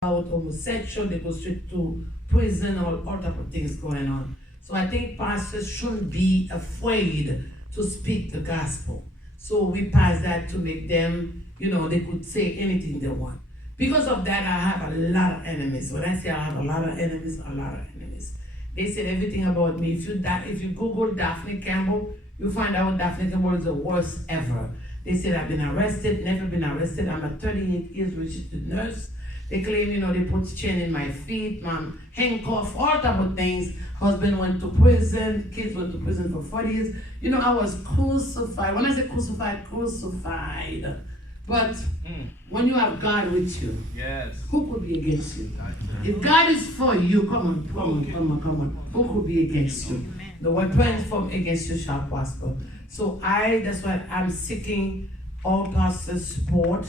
out homosexual, they go straight to prison, all type of things going on. So I think pastors shouldn't be afraid to speak the gospel. So we pass that to make them, they could say anything they want. Because of that, I have a lot of enemies. When I say I have a lot of enemies, a lot of enemies. They said everything about me. If you Google Daphne Campbell, you find out Daphne Campbell is the worst ever. They said I've been arrested, never been arrested. I'm a 38 years registered nurse. They claim, they put chain in my feet, handcuff, all type of things. Husband went to prison, kids went to prison for 40 years. I was crucified. When I say crucified, crucified. But when you have God with you, yes, who could be against you? If God is for you, come on. Who could be against you? The weapons from against you shall prosper. So that's why I'm seeking all pastors' support,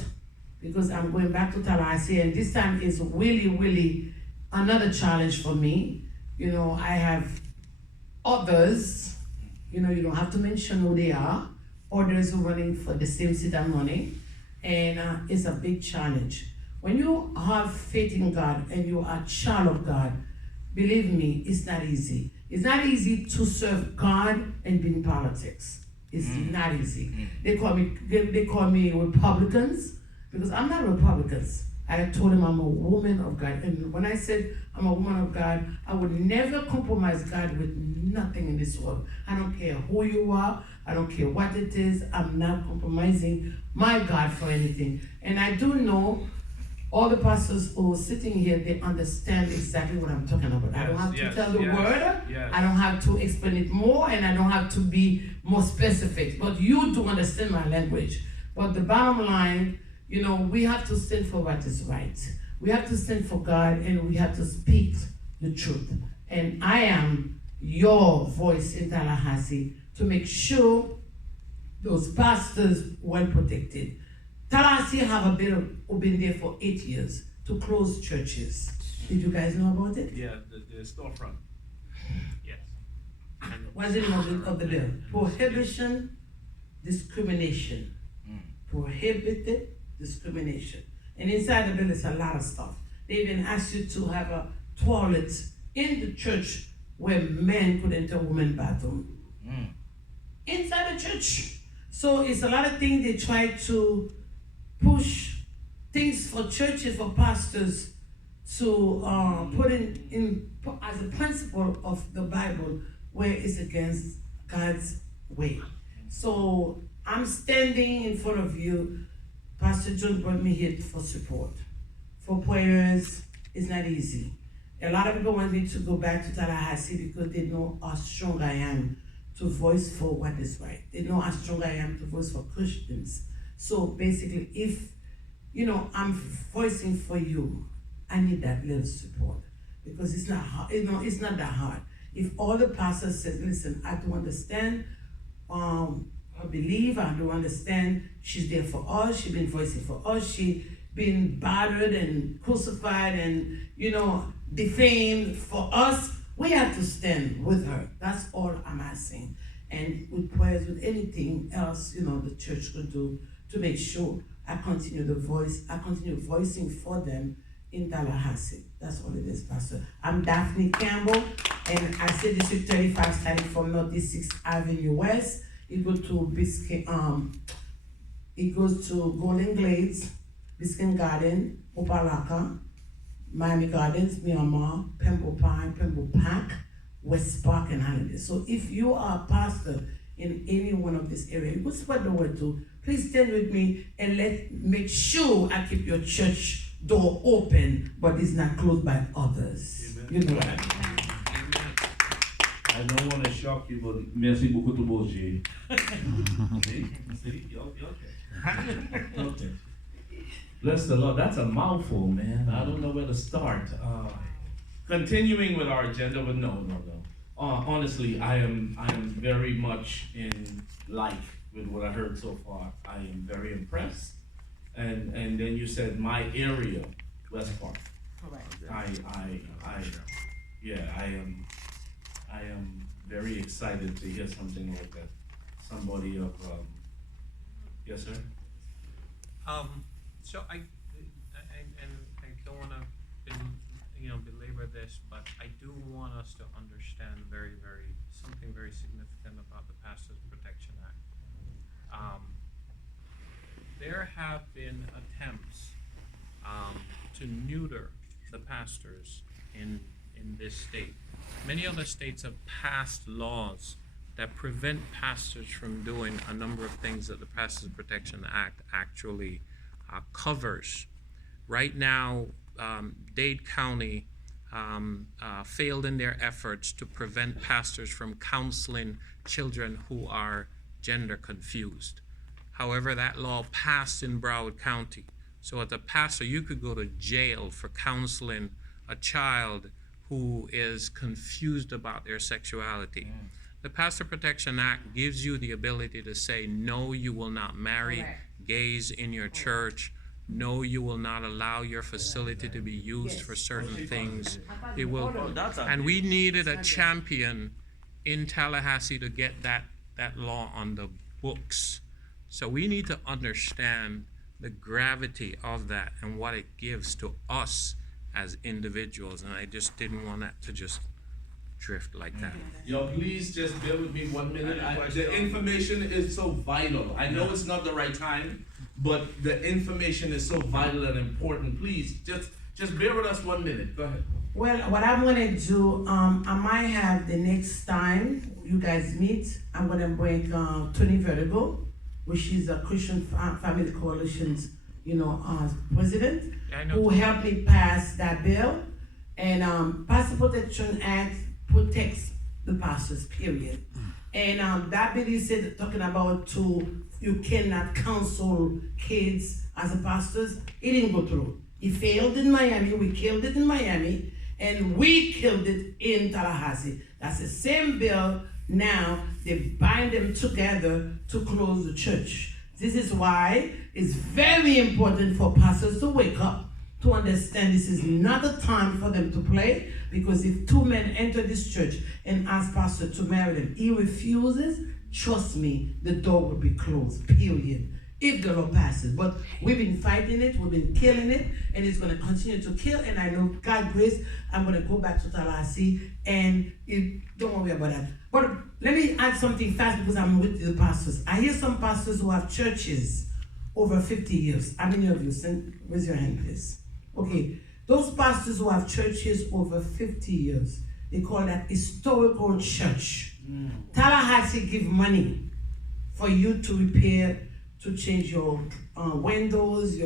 because I'm going back to Tallahassee, and this time is really, really another challenge for me. I have others, you don't have to mention who they are, others who are running for the same seat I'm running, and it's a big challenge. When you have faith in God and you are a child of God, believe me, it's not easy. It's not easy to serve God and be in politics. It's not easy. They call me Republicans, because I'm not Republicans. I told him I'm a woman of God. And when I said I'm a woman of God, I would never compromise God with nothing in this world. I don't care who you are. I don't care what it is. I'm not compromising my God for anything. And I do know all the pastors who are sitting here, they understand exactly what I'm talking about. I don't have to tell the word. Yes. I don't have to explain it more, and I don't have to be more specific. But you do understand my language. But the bottom line, we have to stand for what is right. We have to stand for God, and we have to speak the truth. And I am your voice in Tallahassee to make sure those pastors well protected. Tallahassee have a bill who been there for 8 years to close churches. Did you guys know about it? Yeah, the storefront. Yes. What's the name of the bill? Prohibition, discrimination. Prohibited discrimination. And inside the bill is a lot of stuff. They even ask you to have a toilet in the church where men could enter women's bathroom. Inside the church. So it's a lot of things they try to push things for churches, for pastors to put in as a principle of the Bible where it's against God's way. So I'm standing in front of you. Pastor John brought me here for support, for prayers. It's not easy. A lot of people want me to go back to Tallahassee because they know how strong I am to voice for what is right. They know how strong I am to voice for Christians. So basically, if I'm voicing for you, I need that little support, because it's not hard. It's not that hard. If all the pastors says, "Listen, I don't understand her belief. I don't understand. She's there for us. She's been voicing for us. She been battered and crucified and defamed for us. We have to stand with her." That's all I'm asking. And with prayers, with anything else, the church could do to make sure I continue voicing for them in Tallahassee. That's all it is, Pastor. I'm Daphne Campbell, and I say District 35, starting from Northeast 6th Avenue West. It goes to Golden Glades, Biscayne Garden, Opalaka, Miami Gardens, Myanmar, Pembroke Pine, Pembroke Park, West Park, and Holiday. So if you are a pastor in any one of this area, you could spread the word too. Please stand with me and make sure I keep your church door open, but it's not closed by others. Amen. You know what I mean? I don't want to shock you, but merci beaucoup to both you. See? Okay. Bless the Lord. That's a mouthful, man. I don't know where to start. Continuing with our agenda, but no. Honestly, I am very much in life with what I heard so far. I am very impressed. And then you said my area, West Park. Correct. I am very excited to hear something like that. Somebody of yes, sir. So I don't want to this, but I do want us to understand something very significant about the Pastors Protection Act. There have been attempts to neuter the pastors in this state. Many other states have passed laws that prevent pastors from doing a number of things that the Pastors Protection Act actually covers. Right now, Dade County failed in their efforts to prevent pastors from counseling children who are gender confused. However, that law passed in Broward County. So as a pastor, you could go to jail for counseling a child who is confused about their sexuality. The Pastor Protection Act gives you the ability to say, no, you will not marry gays in your church. No, you will not allow your facility to be used for certain things. It will, and we needed a champion in Tallahassee to get that law on the books. So we need to understand the gravity of that and what it gives to us as individuals. And I just didn't want that to just drift like that. Yo, please just bear with me 1 minute. The information is so vital. I know it's not the right time, but the information is so vital and important. Please, just bear with us 1 minute. Go ahead. Well, what I'm gonna do, I might have the next time you guys meet, I'm gonna bring Tony Vertigo, which is a Christian Family Coalition's, president, who helped me pass that bill. And Pastor Protection Act protects the pastors, period. And that bill is talking about you cannot counsel kids as a pastors. It didn't go through. It failed in Miami. We killed it in Miami, and we killed it in Tallahassee. That's the same bill. Now they bind them together to close the church. This is why it's very important for pastors to wake up, to understand this is not the time for them to play, because if two men enter this church and ask pastor to marry them, he refuses, trust me, the door will be closed, period, if the law passes. But we've been fighting it, we've been killing it, and it's going to continue to kill. And I know, God grace, I'm going to go back to Tallahassee, and don't worry about that. But let me add something fast, because I'm with the pastors. I hear some pastors who have churches over 50 years. How many of you? Raise your hand, please. Okay, those pastors who have churches over 50 years, they call that historical church. Tallahassee give money for you to repair, to change your windows,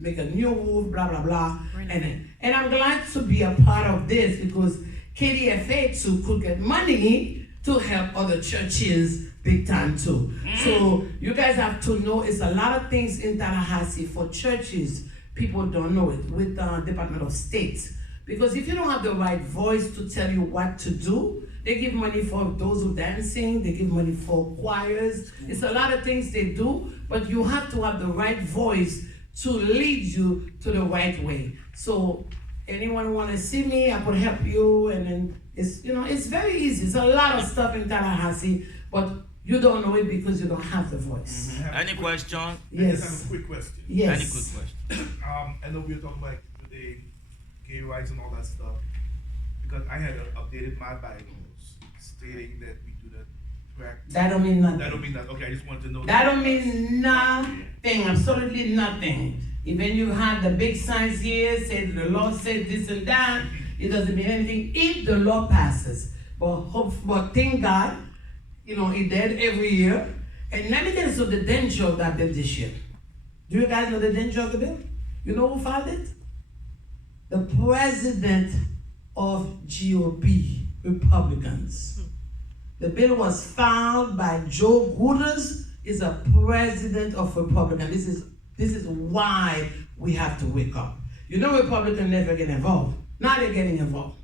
make a new roof, blah, blah, blah. And I'm glad to be a part of this, because KDFA too could get money to help other churches big time too. So you guys have to know it's a lot of things in Tallahassee for churches. People don't know it with the Department of State. Because if you don't have the right voice to tell you what to do, they give money for those who dancing, they give money for choirs. It's a lot of things they do, but you have to have the right voice to lead you to the right way. So anyone want to see me, I could help you, and then it's very easy. It's a lot of stuff in Tallahassee, but you don't know it because you don't have the voice. Any question? Yes. I just have a quick question. Yes. Any quick question? I know we were talking about the gay rights and all that stuff, because I had updated my Bible stating that we do that practice. That don't mean nothing. That don't mean that. Okay, I just wanted to know. That don't mean nothing, absolutely nothing. Even you have the big signs here, say the law said this and that, it doesn't mean anything if the law passes. But thank God, it did every year. And let me tell you the danger of that bill this year. Do you guys know the danger of the bill? You know who filed it? The president of GOP, Republicans. The bill was filed by Joe Gooders, is a president of Republicans. This is why we have to wake up. Republicans never get involved. Now they're getting involved.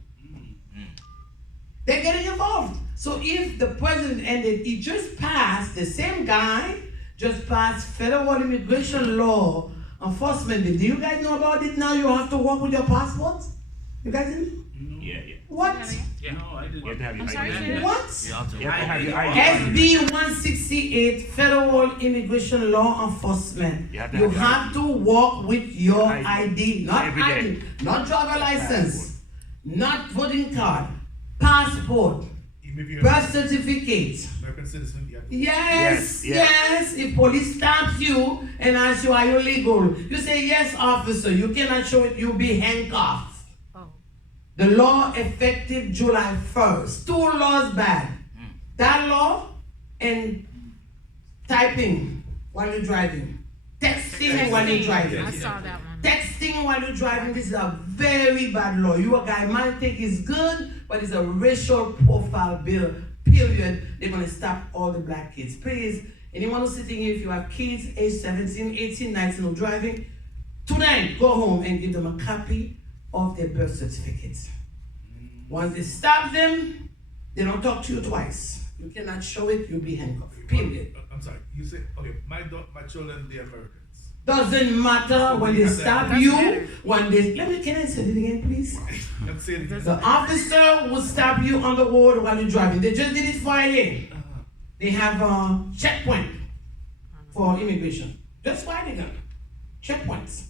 They're getting involved. So if the president ended, he just passed, the same guy just passed federal immigration law enforcement bill. Do you guys know about it now? You have to work with your passports? You guys know? Yeah. What? Yeah. No, I didn't. You have to have your I'm sorry, ID. say that. What? You have to have your ID. SB 168, federal immigration law enforcement. You have to You have your have to walk with your ID. ID, not Every day. ID, not driver license. not voting card, passport, Even if you're birth certificate. American citizen, you have to. Yes, Yes, yes. If police stops you and asks you, are you legal? You say, yes, officer. You cannot show it, you'll be handcuffed. Oh. The law effective July 1st. 2 laws bad. That law and typing while you're driving. Texting while you're driving. I saw that one. Texting while you're driving, this is a very bad law. You a guy might think it's good, but it's a racial profile bill, period. They're gonna stop all the black kids. Please, anyone who's sitting here, if you have kids age 17, 18, 19 who driving, tonight go home and give them a copy of their birth certificates. Once they stop them, they don't talk to you twice. You cannot show it, you'll be handcuffed, period. I'm sorry. You say okay. My children, they're Americans. Doesn't matter when they stop Doesn't you, matter. when they, can I say it again, please? I'm saying it again. The officer will stop you on the road while you're driving. They just did it Friday. They have a checkpoint for immigration. Just Friday, checkpoints.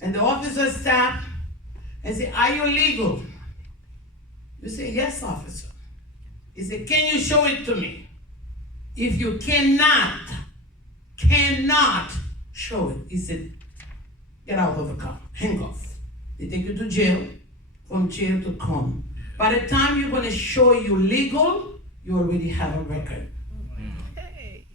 And the officer stop and say, are you legal? You say, yes, officer. He said, can you show it to me? If you cannot show it, he said, get out of the car, handcuff. They take you to jail, from jail to come. By the time you're gonna show you legal, you already have a record. Hey.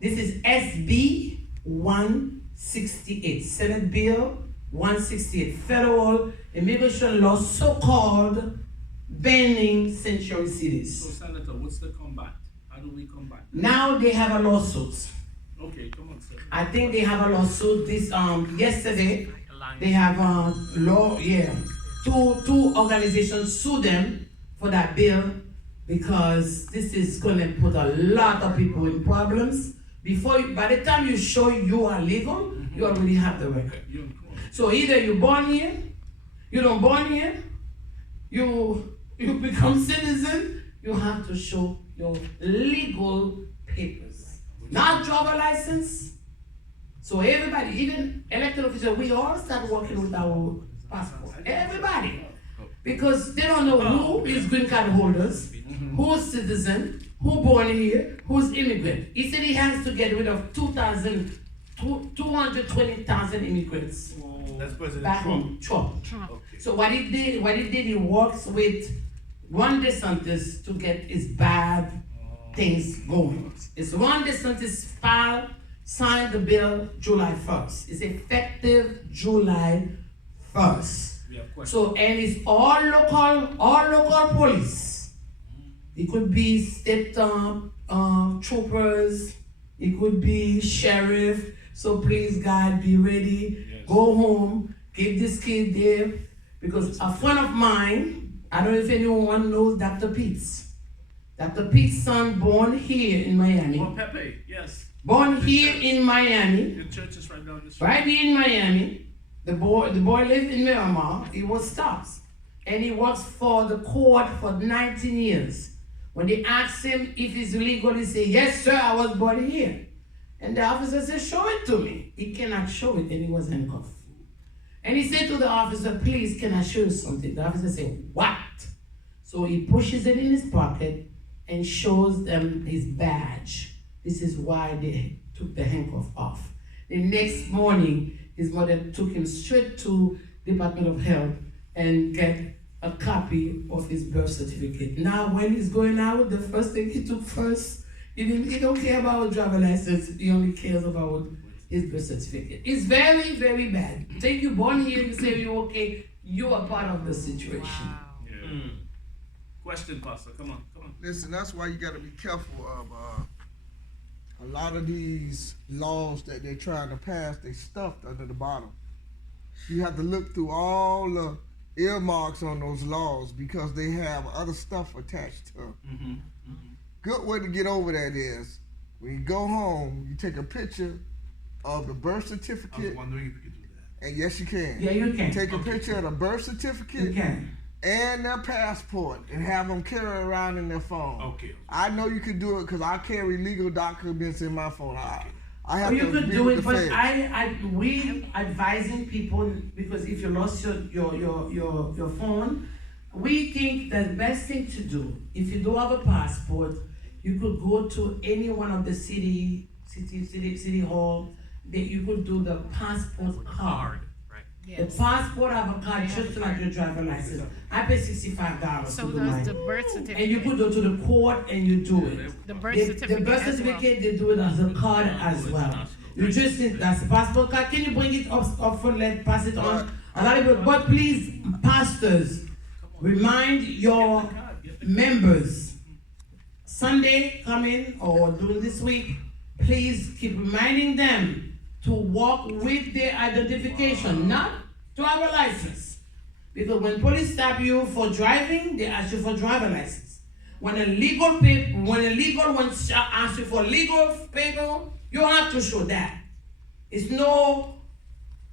This is SB 168, Senate Bill 168, federal immigration law, so-called banning sanctuary So, cities. Senator, what's the combat? How do we combat? Now they have a lawsuit. Okay, come on, sir. I think they have a lawsuit this yesterday. Alliance. They have a law, yeah. Two organizations sue them for that bill because this is gonna put a lot of people in problems. By the time you show you are legal, you already have the record. You're in court. So either you're born here, you don't born here, you become citizen, you have to show your legal papers. Not driver license. So everybody, even elected officials, we all start working with our passport. Everybody. Because they don't know who is green card holders, who's citizen, who born here, who's immigrant. He said he has to get rid of 220,000 immigrants That's President back Trump. home, Trump. Okay. So what he did, he works with Ron DeSantis to get his bad things going. It's Ron DeSantis signed the bill July 1st. It's effective July 1st. We have questions. So, and it's all local police. It could be state troopers, it could be sheriff. So please, God, be ready. Yes. Go home, give this kid there. Because a friend of mine, I don't know if anyone knows Dr. Pete's. Dr. Pete's son born here in Miami. Oh, Pepe, yes. Born The here church. in Miami. Your church is right down the street. Right here in Miami, the boy lived in Miramar. He was stopped, and he works for the court for 19 years. When they asked him if he's legal, he said, "Yes, sir, I was born here." And the officer said, "Show it to me." He cannot show it, and he was handcuffed. And he said to the officer, "Please, can I show you something?" The officer said, "What?" So he pushes it in his pocket and shows them his badge. This is why they took the handcuff off. The next morning, his mother took him straight to Department of Health and get a copy of his birth certificate. Now, when he's going out, the first thing he took first, he don't care about driver license. He only cares about his birth certificate. It's very, very bad. Think you're born here, you say you're okay, you are part of the situation. Wow. Yeah. Question, Pastor. Come on. Listen, that's why you gotta be careful of a lot of these laws that they're trying to pass, they stuffed under the bottom. You have to look through all the earmarks on those laws because they have other stuff attached to them. Good way to get over that is when you go home, you take a picture of the birth I was certificate, wondering if you could do that. and yes, you can. Yeah, you can. Take a picture of the birth You certificate can. and their passport and have them carry around in their phone. Okay. I know you can do it because I carry legal documents in my phone. I Or have you to could be do with it, the but feds. we advising people because if you lost your phone, we think the best thing to do, if you don't have a passport, you could go to any one of the city hall, that you could do the passport card. Right. The passport have a card just like your driver license. I pay $65 So to do does the mine. birth certificate? And you could go to the court and you do it. The birth The certificate birth as well. certificate, they do it as a card as well. You just need, that's the passport card. Can you bring it up for, pass it on? A lot of people, but please, pastors, remind your members, Sunday coming or during this week, please keep reminding them to walk with their identification, not driver license. Because when police stop you for driving, they ask you for driver license. When a legal one asks you for legal paper, you have to show that. It's no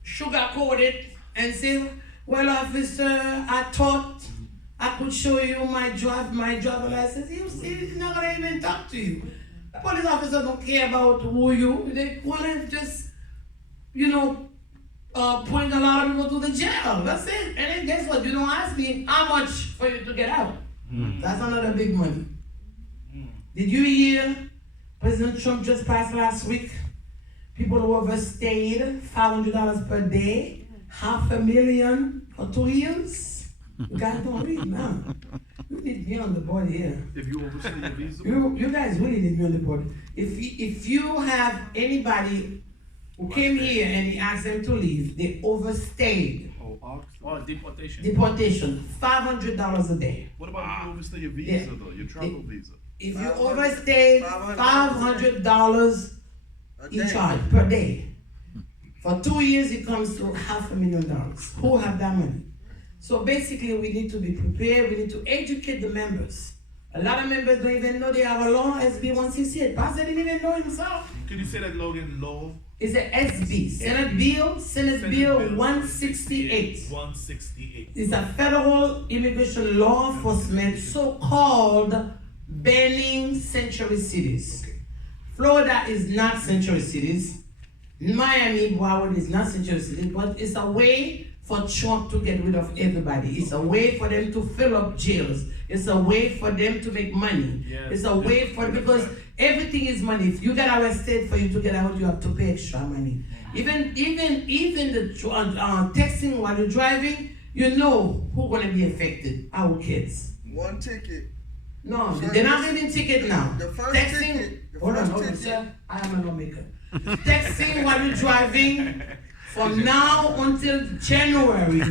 sugar coated and say, well, officer, I thought I could show you my driver license. He's not gonna even talk to you. The police officer don't care about who you. They wanna just, putting a lot of people to the jail. That's it. And then guess what? You don't ask me how much for you to get out. That's another big money. Did you hear President Trump just passed last week? People who overstayed $500 per day, $500,000 for 2 years. You guys don't read now. You need me on the board here. If you overstay your visa. You guys really need me on the board. If you have anybody who came here and he asked them to leave, they overstayed. Oh, deportation. Deportation, $500 a day. What about if you overstay your visa Yeah. though, your travel visa? If you 500 overstayed $500 A each day. charge per day, for 2 years it comes to $500,000. Who have that money? So basically we need to be prepared, we need to educate the members. A lot of members don't even know they have a law, SB 168. Pastor didn't even know himself. Can you say that, Logan? Law It's a SB, Senate Bill 168. 168. It's a federal immigration law enforcement, so-called banning sanctuary cities. Okay. Florida is not sanctuary cities. Miami, Broward is not sanctuary cities, but it's a way for Trump to get rid of everybody. It's a way for them to fill up jails. It's a way for them to make money. Yes. It's a way for, because everything is money. If you get arrested, for you to get out, you have to pay extra money. Even the texting while you're driving, you know who's gonna be affected. Our kids. One ticket. No, they're not giving ticket now. The first Texting. ticket- the Hold on, first hold on, ticket- sir. I am a lawmaker. Texting while you're driving from now until January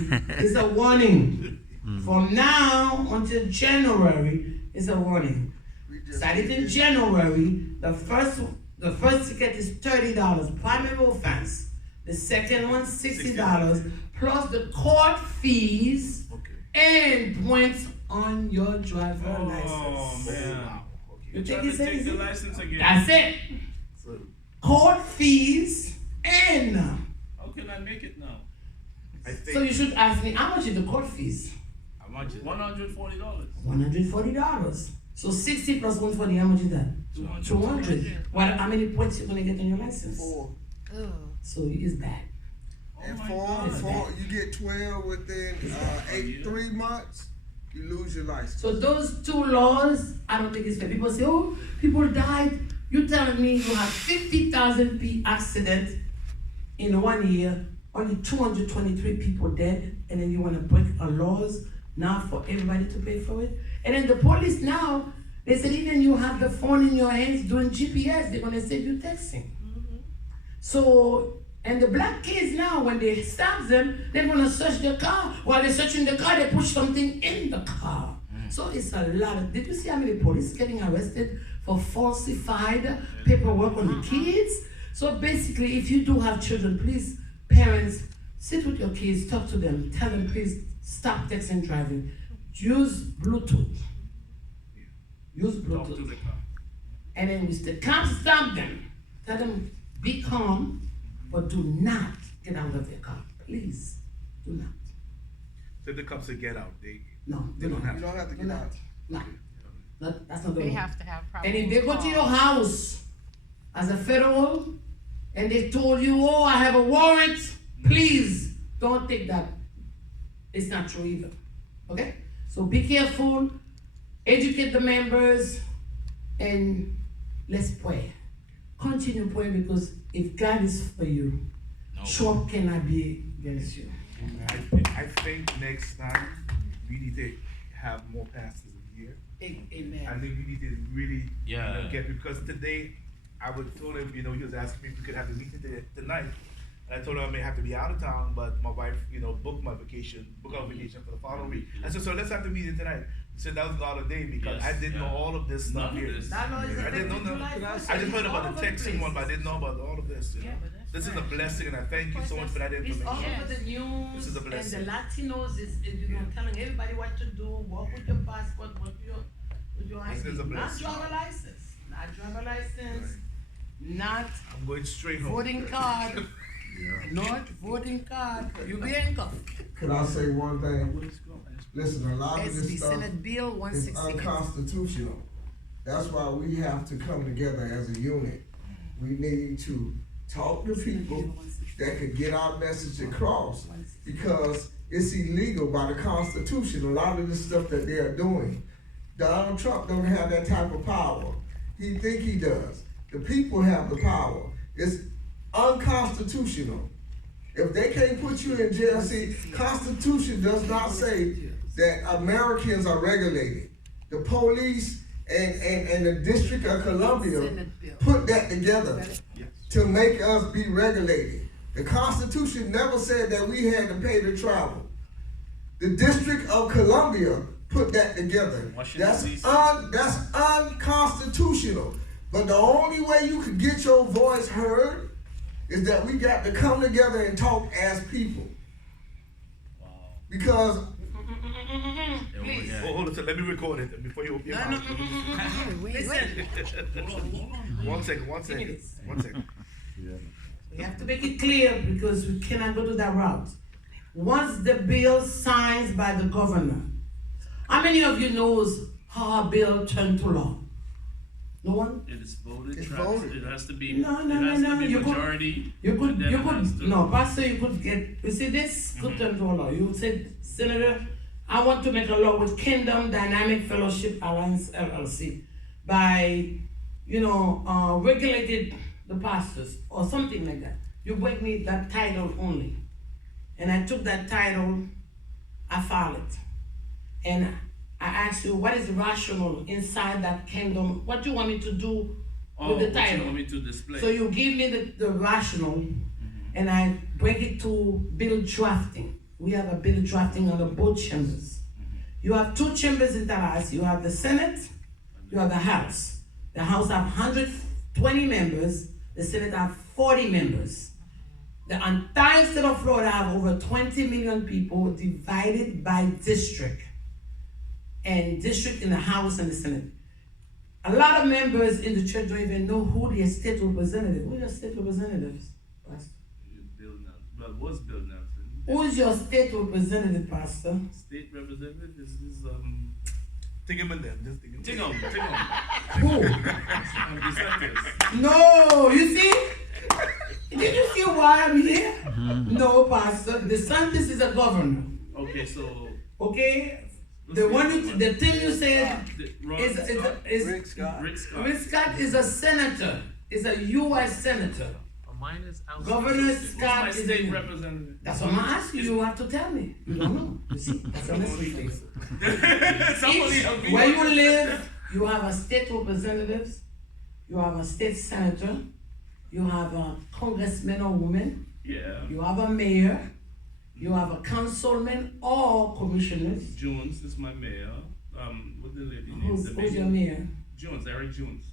is a warning. From now until January is a warning. We just- Started in January, the first ticket is $30, primary offense. The second one, $60, plus the court fees Okay. and points on your driver Oh, license. man. Wow. Okay. You Try think to it's take easy? the license again. That's it. So, Court fees and. How can I make it now? I think. So you should ask me, how much is the court fees? How much is $140? $140. So 60 plus 140, how much is that? 200. How many points you gonna get on your license? 4. Ugh. So it's bad. And my four, God. four, you get 12 within 3 months, you lose your license. So those two laws, I don't think it's fair. People say, oh, people died. You telling me you have 50,000 accidents in 1 year, only 223 people dead, and then you want to break our laws now for everybody to pay for it? And then the police now, they said even you have the phone in your hands doing GPS, they're gonna say you texting. So, and the black kids now, when they stop them, they're gonna search the car. While they're searching the car, they push something in the car. So it's a lot of, did you see how many police getting arrested for falsified paperwork on the kids? So basically, if you do have children, please, parents, sit with your kids, talk to them, tell them, please, stop texting driving. Use Bluetooth. Use Talk to Bluetooth. the car. And then if the cops stop them, tell them, be calm, but do not get out of their car. Please, do not. So the cops say get out. No, They don't have You don't have to do get not. out. No, that's not the They law. have to have probably. And if they go to your house as a federal and they told you, oh, I have a warrant, please don't take that. It's not true either. Okay? So be careful, educate the members, and let's pray. Continue praying because if God is for you, Trump cannot be against you. I think next time we need to have more pastors in here. Amen. I think we need to really Yeah. get, because today I would told him, he was asking me if we could have the meeting tonight. And I told him I may have to be out of town, but my wife, booked our vacation for the following week. I said, so let's have the meeting tonight. He said that was the other day because Yes, I didn't know all of this stuff None of here. this. That law is I didn't know effective that. July 1st. I just heard It's all about over the texting one, but I didn't know about all of this. Yeah, but that's This is a right. blessing, and I thank you so much for that It's all information. over the news, This is a and blessing. the Latinos is telling everybody what to do, walk with your passport, walk with your This ID. is a Not blessing. driver license, not I'm going straight home. voting card, not voting card, you be handcuffed. Could I say one thing? Listen, a lot of this SB stuff Senate Bill is 168. unconstitutional. That's why we have to come together as a unit. We need to talk to people that could get our message across, because it's illegal by the Constitution, a lot of the stuff that they are doing. Donald Trump don't have that type of power. He think he does. The people have the power. It's unconstitutional. If they can't put you in jail, see, Constitution does not say that Americans are regulated. The police and the District of Columbia put that together to make us be regulated. The Constitution never said that we had to pay to travel. The District of Columbia put that together. Washington, That's unconstitutional. But the only way you could get your voice heard is that we got to come together and talk as people. Wow. Because Please. Oh, hold on, let me record it before you open your mouth. Listen, One second. we have to make it clear because we cannot go to that route. Once the bill signed by the governor, how many of you knows how a bill turned to law? No one? It is voted, It's trans- voted. it has to be, No, it has to be you could- majority. You could, and then you it has could, to- no, Pastor, you could get, you see this could turn to a law. You would say, Senator, I want to make a law with Kingdom Dynamic Fellowship Alliance LLC by, regulated the pastors or something like that. You bring me that title only. And I took that title, I filed it. And I asked you, what is the rationale inside that kingdom? What do you want me to do Oh, with the what title? you want me to display? So you give me the rationale, and I break it to bill drafting. We have a bill drafting under both chambers. You have two chambers in Tallahassee. You have the Senate, you have the House. The House have 120 members, the Senate have 40 members. The entire state of Florida have over 20 million people divided by district. And district in the House and the Senate. A lot of members in the church don't even know who their state representative. Who are your state representatives, Pastor? Bill Nelson. Well, was Bill Nelson. Who is your state representative, Pastor? State representative is Take him in there. Just take him. Tingham. Who? DeSantis. No, you see? Did you see why I'm here? No, Pastor. DeSantis is a governor. Okay, so Okay? The thing you said is Rick Scott. Rick Scott is a senator. Is a U.S. senator. Mine is Al Governor Smith. Scott My is state a, representative. that's what I'm asking you. You have to tell me. You don't know. You see? That's a mystery. Somebody help me. Where you live, you have a state representative, you have a state senator, you have a congressman or woman, Yeah. you have a mayor, you have a councilman or commissioners. Jones is my mayor. What the lady name? Who's your mayor? Jones, Eric Jones.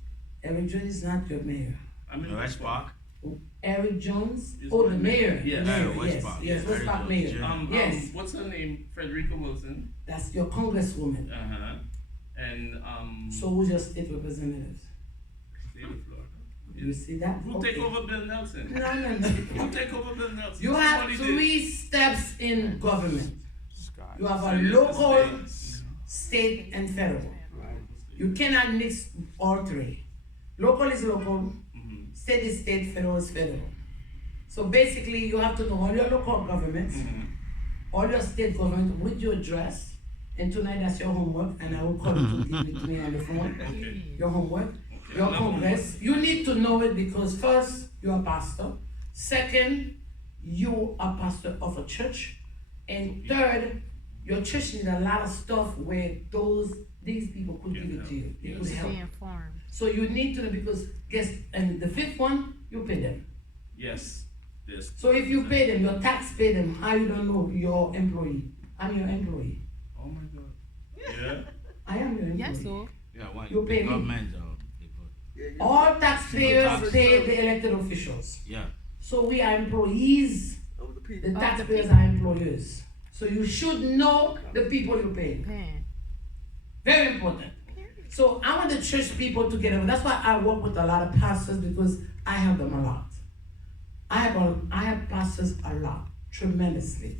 Eric Jones is not your mayor. I'm in West West Park. Eric Jones? Is Oh, my the mayor. mayor. Yes. The mayor, West yes, Park, yes, yeah, West Park Eric mayor. Jones, Yes. What's her name? Frederica Wilson. That's your congresswoman. Uh-huh. And So who's your state representative? state of Florida. You see that? Who take Okay. over Bill Nelson? No, no, no. Who take over Bill Nelson? You have Somebody did. three steps in government. You have So a you have local, the states. state, and federal. You cannot mix all three. Local is local, Mhm. state is state, federal is federal. So basically, you have to know all your local governments, Mhm. all your state government with your address, And tonight that's your homework, and I will call you to give it to me on the phone. Okay. Your homework, your congress. You need to know it because first, you're a pastor. Second, you are pastor of a church. And third, your church needs a lot of stuff where these people could give it to you. It could help. Be informed. So you need to know because and the fifth one, you pay them. Yes. Yes. So if you pay them, your tax pay them, how you don't know your employee? I'm your employee. Oh my God. Yeah. I am your employee. Yes, so. Yeah, why? You pay me. Government job, people. All taxpayers pay the elected officials. Yeah. So we are employees, Over the people. the taxpayers are employers. So you should know the people you pay. Man. Very important. So I want the church people to get over. That's why I work with a lot of pastors because I help them a lot. I have pastors a lot, tremendously.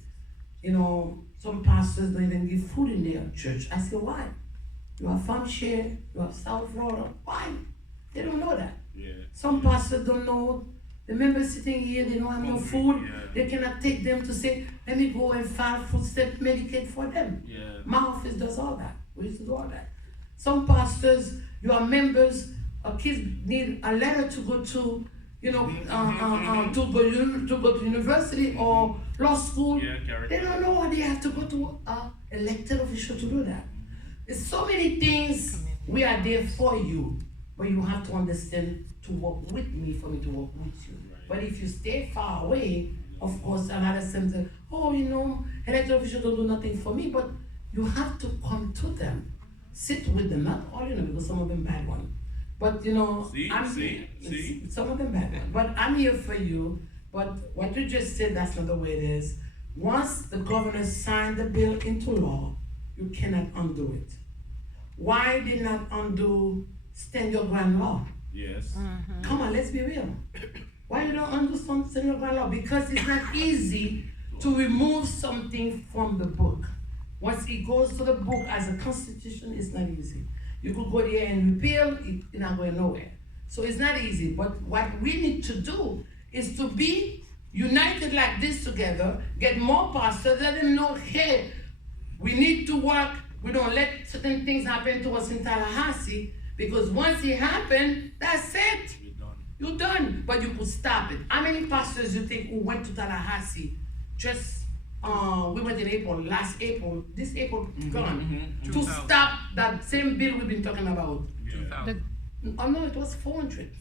You know, some pastors don't even give food in their church. I say, why? You have farm share, you have South Florida. Why? They don't know that. Yeah. Some pastors don't know. The members sitting here, they don't have no food. Yeah. They cannot take them to say, let me go and file food stamp Medicaid for them. Yeah. My office does all that. We used to do all that. Some pastors, you are members, kids need a letter to go to, to go to university or law school. Yeah, They don't know why they have to go to elected official to do that. There's so many things. We are there for you, but you have to understand to work with me for me to work with you. Right. But if you stay far away, of course, another sense of, elected officials don't do nothing for me, but you have to come to them, sit with them, not all, because some of them bad one. But See? some of them bad one. But I'm here for you. But what you just said, that's not the way it is. Once the governor signed the bill into law, you cannot undo it. Why did not undo stand your ground law? Yes. Come on, let's be real. Why you don't undo stand your ground law? Because it's not easy to remove something from the book. Once it goes to the book as a constitution, it's not easy. You could go there and repeal, it's not going nowhere. So it's not easy. But what we need to do is to be united like this together, get more pastors, let them know, hey, we need to work. We don't let certain things happen to us in Tallahassee, because once it happened, that's it. You're done. But you could stop it. How many pastors you think who went to Tallahassee just we went in April, last April, this April gone, to 2000. stop that same bill we've been talking about? 2000. Oh no, it was 400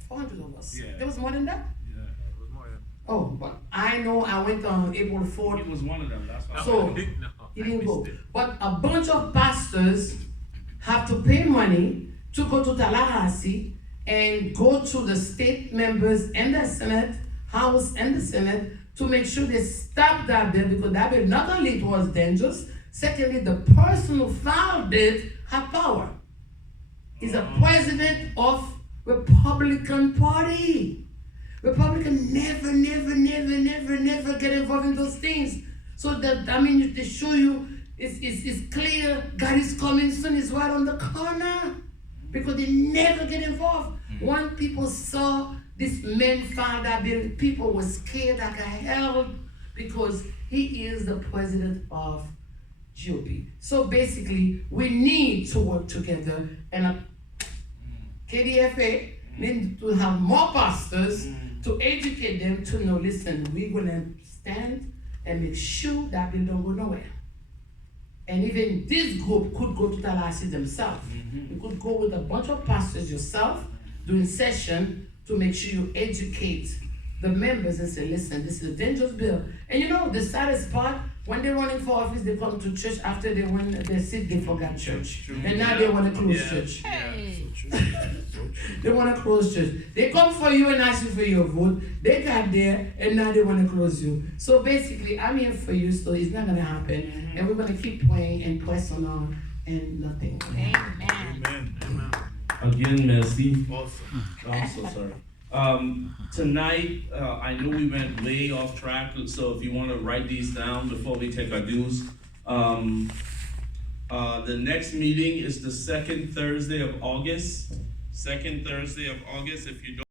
of us. Yeah. There was more than that? Yeah. It was more than. Oh, but I know I went on April 4th. He was one of them. That's why. So, No, he I didn't go. missed it. But a bunch of pastors have to pay money to go to Tallahassee and go to the state members and the Senate, House and the Senate, to make sure they stop that bill, because that bill, not only it was dangerous, secondly, the person who filed it had power. He's a president of Republican Party. Republican never get involved in those things. So that, they show you, it's clear, God is coming soon, it's right on the corner. Because they never get involved. When people saw this man file that bill, people were scared like hell, because he is the president of GOP. So basically, we need to work together, and KDFA need to have more pastors to educate them to know, listen, we're gonna stand and make sure that bill don't go nowhere. And even this group could go to Tallahassee themselves. You could go with a bunch of pastors yourself during session to make sure you educate the members and say, listen, this is a dangerous bill. And the saddest part, when they're running for office, they come to church after they win their seat, they forgot church. And now they want to close church. Hey. They want to close church. They come for you and ask you for your vote. They got there and now they want to close you. So basically, I'm here for you, so it's not going to happen. And we're going to keep praying and pressing on, and nothing. Amen. Amen. Again, merci. Awesome. I'm so sorry. Tonight, I know we went way off track, so if you want to write these down before we take our dues. The next meeting is the second Thursday of August. If you don't